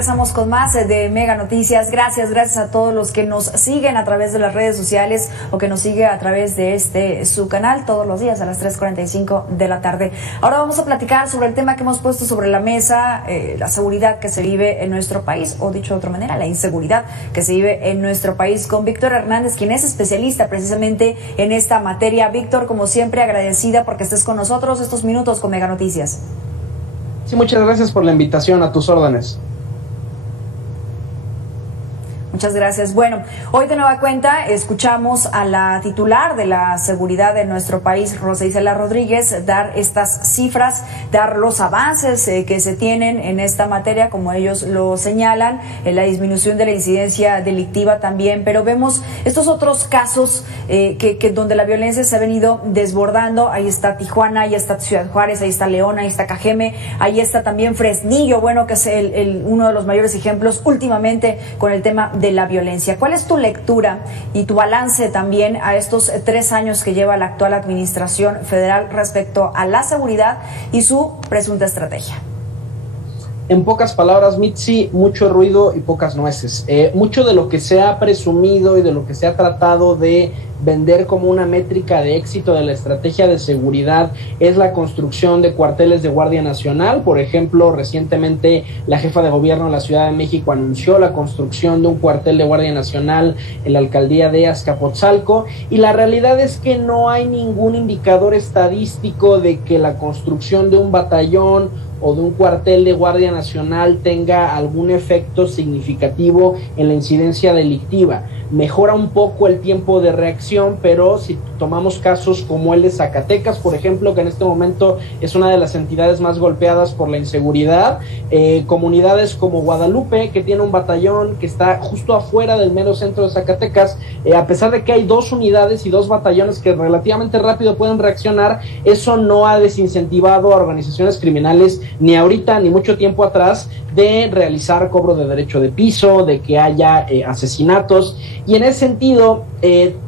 regresamos con más de Mega Noticias. Gracias a todos los que nos siguen a través de las redes sociales o que nos sigue a través de su canal todos los días a las 3:45 de la tarde. Ahora vamos a platicar sobre el tema que hemos puesto sobre la mesa, la seguridad que se vive en nuestro país, o dicho de otra manera, la inseguridad que se vive en nuestro país, con Víctor Hernández, quien es especialista precisamente en esta materia. Víctor, como siempre, agradecida porque estés con nosotros estos minutos con Mega Noticias. Sí, muchas gracias por la invitación, a tus órdenes. Muchas gracias. Bueno, hoy de nueva cuenta escuchamos a la titular de la seguridad de nuestro país, Rosa Isela Rodríguez, dar estas cifras, dar los avances que se tienen en esta materia, como ellos lo señalan, la disminución de la incidencia delictiva también, pero vemos estos otros casos que donde la violencia se ha venido desbordando. Ahí está Tijuana, ahí está Ciudad Juárez, ahí está León, ahí está Cajeme, ahí está también Fresnillo, bueno, que es uno de los mayores ejemplos últimamente con el tema de la violencia. ¿Cuál es tu lectura y tu balance también a estos 3 años que lleva la actual administración federal respecto a la seguridad y su presunta estrategia? En pocas palabras, Mitzi, mucho ruido y pocas nueces. Mucho de lo que se ha presumido y de lo que se ha tratado de vender como una métrica de éxito de la estrategia de seguridad es la construcción de cuarteles de Guardia Nacional. Por ejemplo, recientemente la jefa de gobierno de la Ciudad de México anunció la construcción de un cuartel de Guardia Nacional en la alcaldía de Azcapotzalco, y la realidad es que no hay ningún indicador estadístico de que la construcción de un batallón o de un cuartel de Guardia Nacional tenga algún efecto significativo en la incidencia delictiva. Mejora un poco el tiempo de reacción, pero si tomamos casos como el de Zacatecas, por ejemplo, que en este momento es una de las entidades más golpeadas por la inseguridad, comunidades como Guadalupe, que tiene un batallón que está justo afuera del mero centro de Zacatecas, a pesar de que hay 2 unidades y 2 batallones que relativamente rápido pueden reaccionar, eso no ha desincentivado a organizaciones criminales, ni ahorita ni mucho tiempo atrás, de realizar cobro de derecho de piso, de que haya asesinatos. Y en ese sentido,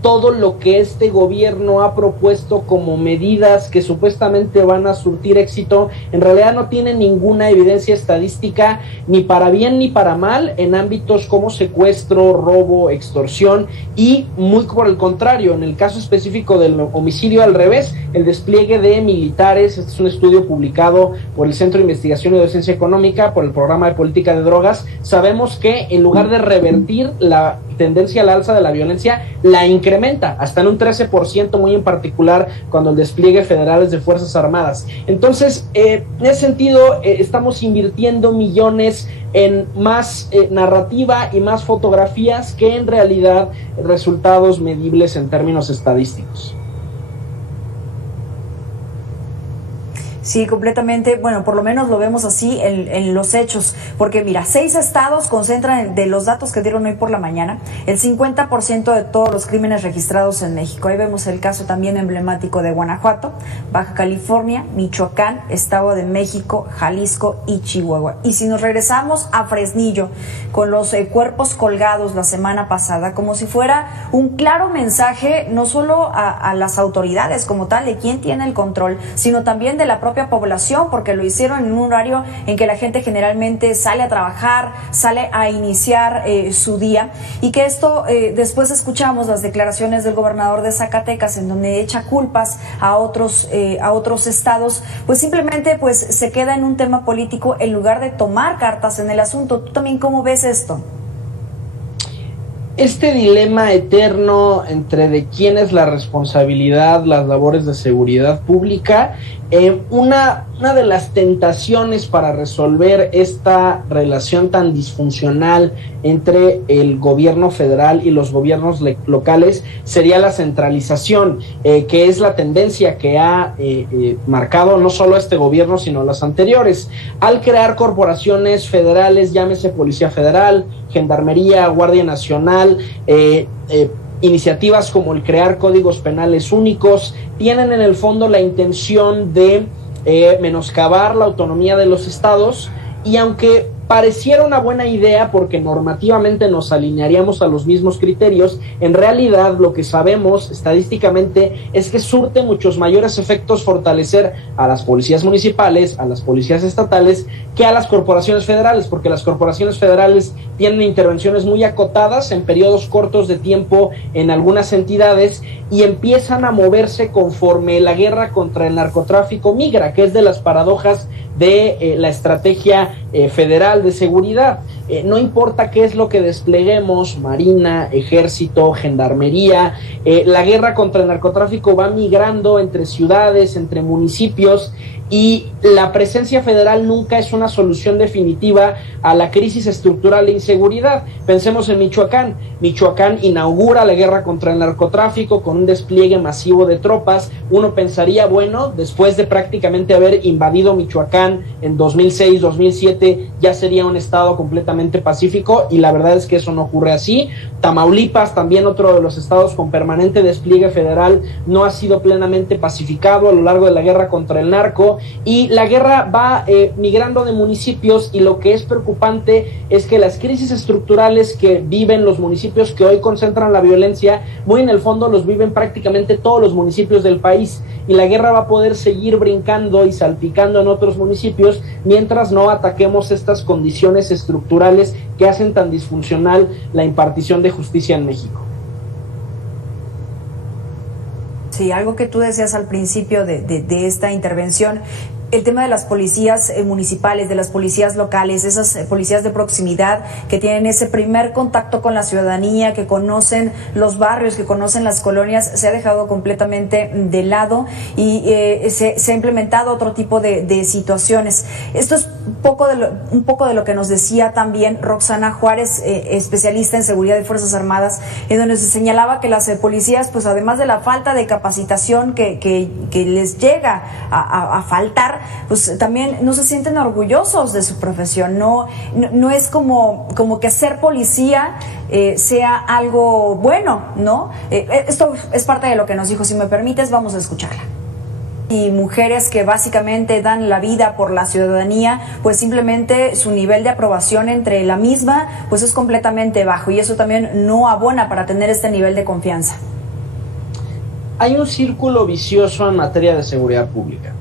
todo lo que este gobierno ha propuesto como medidas que supuestamente van a surtir éxito, en realidad no tiene ninguna evidencia estadística, ni para bien ni para mal, en ámbitos como secuestro, robo, extorsión, y muy por el contrario, en el caso específico del homicidio, al revés, el despliegue de militares. Este es un estudio publicado por el Centro de Investigación y Docencia Económica, por el Programa de Política de Drogas. Sabemos que en lugar de revertir la tendencia al alza de la violencia, la incrementa hasta en un 13%, muy en particular cuando el despliegue federal es de Fuerzas Armadas. Entonces, en ese sentido, estamos invirtiendo millones en más narrativa y más fotografías que en realidad resultados medibles en términos estadísticos. Sí, completamente. Bueno, por lo menos lo vemos así en los hechos, porque mira, 6 estados concentran, de los datos que dieron hoy por la mañana, el 50% de todos los crímenes registrados en México. Ahí vemos el caso también emblemático de Guanajuato, Baja California, Michoacán, Estado de México, Jalisco y Chihuahua. Y si nos regresamos a Fresnillo, con los cuerpos colgados la semana pasada, como si fuera un claro mensaje no solo a las autoridades como tal, de quién tiene el control, sino también de la propia población, porque lo hicieron en un horario en que la gente generalmente sale a trabajar, sale a iniciar su día, y que esto después escuchamos las declaraciones del gobernador de Zacatecas, en donde echa culpas a otros estados, pues simplemente pues se queda en un tema político en lugar de tomar cartas en el asunto. ¿Tú también cómo ves esto? Este dilema eterno entre de quién es la responsabilidad, las labores de seguridad pública, una de las tentaciones para resolver esta relación tan disfuncional entre el gobierno federal y los gobiernos locales sería la centralización, que es la tendencia que ha marcado no solo este gobierno, sino los anteriores. Al crear corporaciones federales, llámese Policía Federal, Gendarmería, Guardia Nacional, iniciativas como el crear códigos penales únicos, tienen en el fondo la intención de menoscabar la autonomía de los estados, y aunque pareciera una buena idea porque normativamente nos alinearíamos a los mismos criterios. En realidad, lo que sabemos estadísticamente es que surte muchos mayores efectos fortalecer a las policías municipales, a las policías estatales, que a las corporaciones federales, porque las corporaciones federales tienen intervenciones muy acotadas en periodos cortos de tiempo en algunas entidades y empiezan a moverse conforme la guerra contra el narcotráfico migra, que es de las paradojas de la estrategia federal de seguridad. No importa qué es lo que despleguemos, Marina, Ejército, Gendarmería, la guerra contra el narcotráfico va migrando entre ciudades, entre municipios, y la presencia federal nunca es una solución definitiva a la crisis estructural de inseguridad. Pensemos en Michoacán. Michoacán inaugura la guerra contra el narcotráfico con un despliegue masivo de tropas. Uno pensaría, bueno, después de prácticamente haber invadido Michoacán en 2006, 2007, ya sería un estado completamente pacífico, y la verdad es que eso no ocurre así. Tamaulipas, también otro de los estados con permanente despliegue federal, no ha sido plenamente pacificado a lo largo de la guerra contra el narco, y la guerra va migrando de municipios, y lo que es preocupante es que las crisis estructurales que viven los municipios que hoy concentran la violencia, muy en el fondo los viven prácticamente todos los municipios del país, y la guerra va a poder seguir brincando y salpicando en otros municipios mientras no ataquemos estas condiciones estructurales que hacen tan disfuncional la impartición de justicia en México. Sí, algo que tú decías al principio de esta intervención, el tema de las policías municipales, de las policías locales, esas policías de proximidad que tienen ese primer contacto con la ciudadanía, que conocen los barrios, que conocen las colonias, se ha dejado completamente de lado, y se ha implementado otro tipo de situaciones. Esto es un poco de lo que nos decía también Roxana Juárez, especialista en seguridad de Fuerzas Armadas, en donde se señalaba que las policías, pues además de la falta de capacitación que les llega a faltar, pues también no se sienten orgullosos de su profesión. No es como que ser policía sea algo bueno, ¿no? Esto es parte de lo que nos dijo. Si me permites, vamos a escucharla. Y mujeres que básicamente dan la vida por la ciudadanía, pues simplemente su nivel de aprobación entre la misma pues es completamente bajo, y eso también no abona para tener este nivel de confianza. Hay un círculo vicioso en materia de seguridad pública.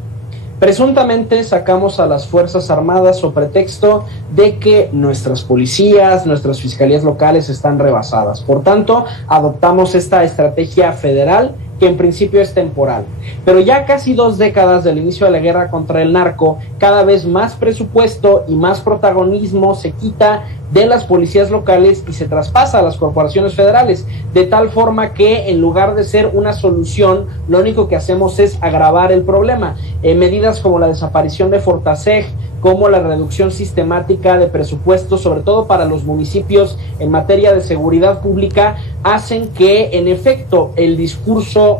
Presuntamente sacamos a las Fuerzas Armadas sobre pretexto de que nuestras policías, nuestras fiscalías locales están rebasadas. Por tanto, adoptamos esta estrategia federal que en principio es temporal. Pero ya casi 2 décadas del inicio de la guerra contra el narco, cada vez más presupuesto y más protagonismo se quita de las policías locales y se traspasa a las corporaciones federales, de tal forma que en lugar de ser una solución, lo único que hacemos es agravar el problema. Medidas como la desaparición de Fortaseg, como la reducción sistemática de presupuestos, sobre todo para los municipios en materia de seguridad pública, hacen que en efecto el discurso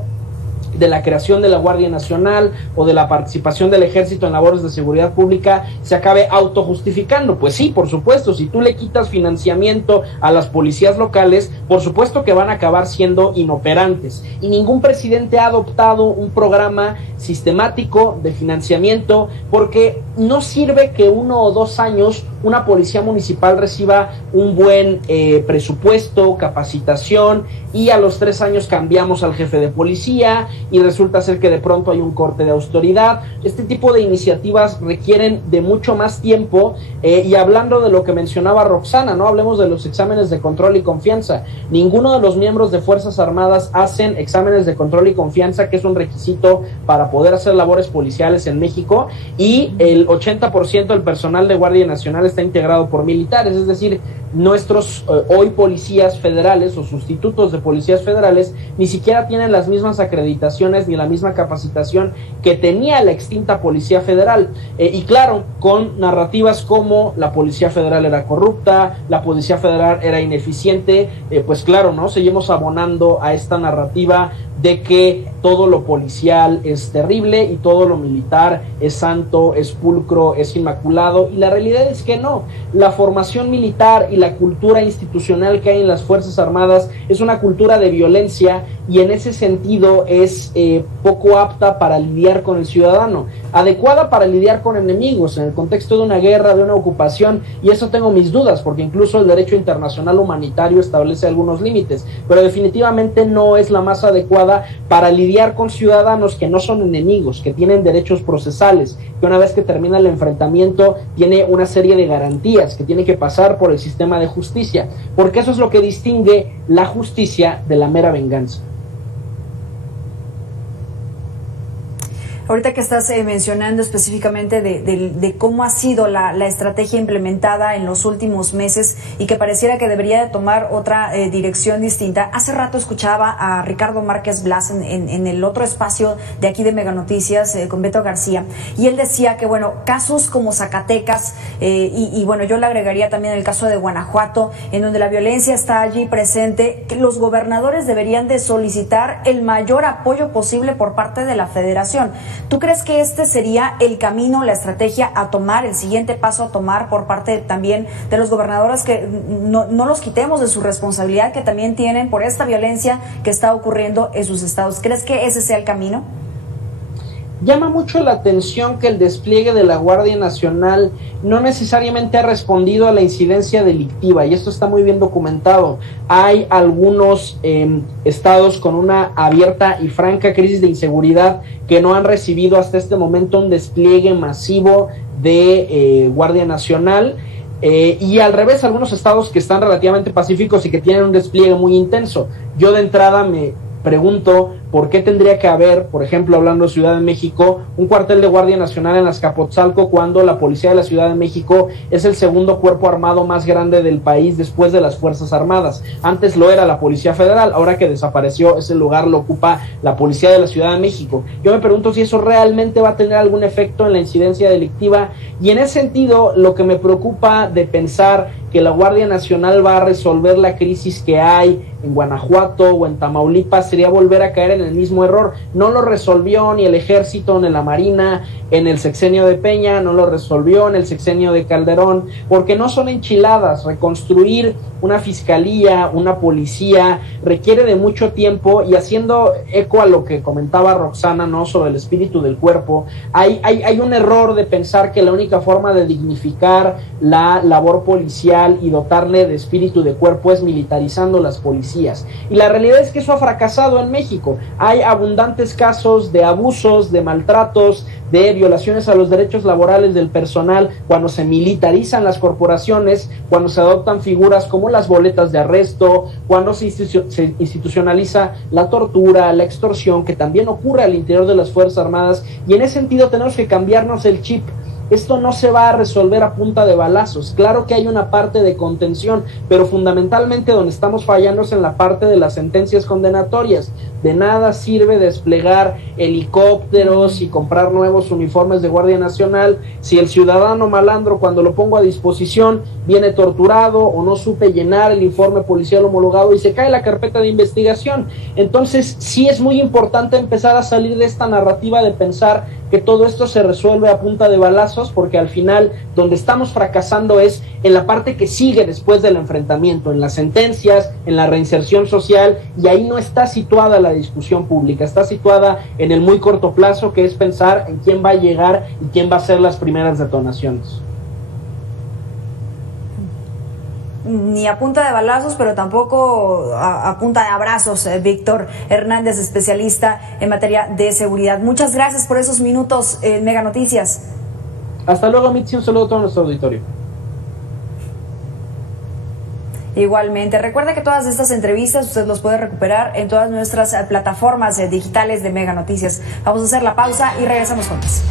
de la creación de la Guardia Nacional o de la participación del Ejército en labores de seguridad pública se acabe autojustificando. Pues sí, por supuesto, si tú le quitas financiamiento a las policías locales, por supuesto que van a acabar siendo inoperantes, y ningún presidente ha adoptado un programa sistemático de financiamiento, porque no sirve que 1 o 2 años una policía municipal reciba un buen presupuesto, capacitación, y a los 3 años cambiamos al jefe de policía y resulta ser que de pronto hay un corte de autoridad. Este tipo de iniciativas requieren de mucho más tiempo, y hablando de lo que mencionaba Roxana, no hablemos de los exámenes de control y confianza. Ninguno de los miembros de Fuerzas Armadas hacen exámenes de control y confianza, que es un requisito para poder hacer labores policiales en México, y el 80% del personal de Guardia Nacional está integrado por militares. Es decir, nuestros hoy policías federales o sustitutos de policías federales ni siquiera tienen las mismas acreditaciones ni la misma capacitación que tenía la extinta Policía Federal, y claro, con narrativas como la Policía Federal era corrupta, la Policía Federal era ineficiente, pues claro, ¿no? Seguimos abonando a esta narrativa de que todo lo policial es terrible y todo lo militar es santo, es pulcro, es inmaculado, y la realidad es que no. La formación militar y la cultura institucional que hay en las Fuerzas Armadas es una cultura de violencia, y en ese sentido es poco apta para lidiar con el ciudadano. adecuada para lidiar con enemigos en el contexto de una guerra, de una ocupación, y eso tengo mis dudas, porque incluso el derecho internacional humanitario establece algunos límites, pero definitivamente no es la más adecuada para lidiar con ciudadanos que no son enemigos, que tienen derechos procesales, que una vez que termina el enfrentamiento tiene una serie de garantías, que tiene que pasar por el sistema de justicia, porque eso es lo que distingue la justicia de la mera venganza. Ahorita que estás mencionando específicamente de cómo ha sido la estrategia implementada en los últimos meses y que pareciera que debería de tomar otra dirección distinta. Hace rato escuchaba a Ricardo Márquez Blas en el otro espacio de aquí de Mega Noticias con Beto García, y él decía que, bueno, casos como Zacatecas y bueno, yo le agregaría también el caso de Guanajuato, en donde la violencia está allí presente, que los gobernadores deberían de solicitar el mayor apoyo posible por parte de la Federación. ¿Tú crees que este sería el camino, la estrategia a tomar, el siguiente paso a tomar por parte también de los gobernadores, que no los quitemos de su responsabilidad que también tienen por esta violencia que está ocurriendo en sus estados? ¿Crees que ese sea el camino? Llama mucho la atención que el despliegue de la Guardia Nacional no necesariamente ha respondido a la incidencia delictiva, y esto está muy bien documentado. Hay algunos estados con una abierta y franca crisis de inseguridad que no han recibido hasta este momento un despliegue masivo de Guardia Nacional. Y al revés, algunos estados que están relativamente pacíficos y que tienen un despliegue muy intenso. Yo de entrada me pregunto por qué tendría que haber, por ejemplo, hablando de Ciudad de México, un cuartel de Guardia Nacional en Azcapotzalco cuando la Policía de la Ciudad de México es el segundo cuerpo armado más grande del país después de las Fuerzas Armadas. Antes lo era la Policía Federal, ahora que desapareció ese lugar lo ocupa la Policía de la Ciudad de México. Yo me pregunto si eso realmente va a tener algún efecto en la incidencia delictiva, y en ese sentido lo que me preocupa de pensar que la Guardia Nacional va a resolver la crisis que hay en Guanajuato o en Tamaulipas sería volver a caer en el mismo error. No lo resolvió ni el Ejército ni la Marina en el sexenio de Peña, no lo resolvió en el sexenio de Calderón, porque no son enchiladas. Reconstruir una fiscalía, una policía, requiere de mucho tiempo, y haciendo eco a lo que comentaba Roxana, ¿no?, sobre el espíritu del cuerpo, hay un error de pensar que la única forma de dignificar la labor policial y dotarle de espíritu de cuerpo es militarizando las policías. Y la realidad es que eso ha fracasado en México. Hay abundantes casos de abusos, de maltratos, de violaciones a los derechos laborales del personal cuando se militarizan las corporaciones, cuando se adoptan figuras como las boletas de arresto, cuando se institucionaliza la tortura, la extorsión, que también ocurre al interior de las Fuerzas Armadas, y en ese sentido tenemos que cambiarnos el chip. Esto no se va a resolver a punta de balazos. Claro que hay una parte de contención, pero fundamentalmente donde estamos fallando es en la parte de las sentencias condenatorias. De nada sirve desplegar helicópteros y comprar nuevos uniformes de Guardia Nacional si el ciudadano malandro, cuando lo pongo a disposición, viene torturado o no supe llenar el informe policial homologado y se cae la carpeta de investigación. Entonces sí es muy importante empezar a salir de esta narrativa de pensar que todo esto se resuelve a punta de balazos, porque al final donde estamos fracasando es en la parte que sigue después del enfrentamiento, en las sentencias, en la reinserción social, y ahí no está situada la discusión pública, está situada en el muy corto plazo, que es pensar en quién va a llegar y quién va a hacer las primeras detonaciones. Ni a punta de balazos, pero tampoco a punta de abrazos. Víctor Hernández, especialista en materia de seguridad. Muchas gracias por esos minutos en Mega Noticias. Hasta luego, Mitzi, un saludo a todo nuestro auditorio. Igualmente, recuerda que todas estas entrevistas usted los puede recuperar en todas nuestras plataformas digitales de Mega Noticias. Vamos a hacer la pausa y regresamos con más.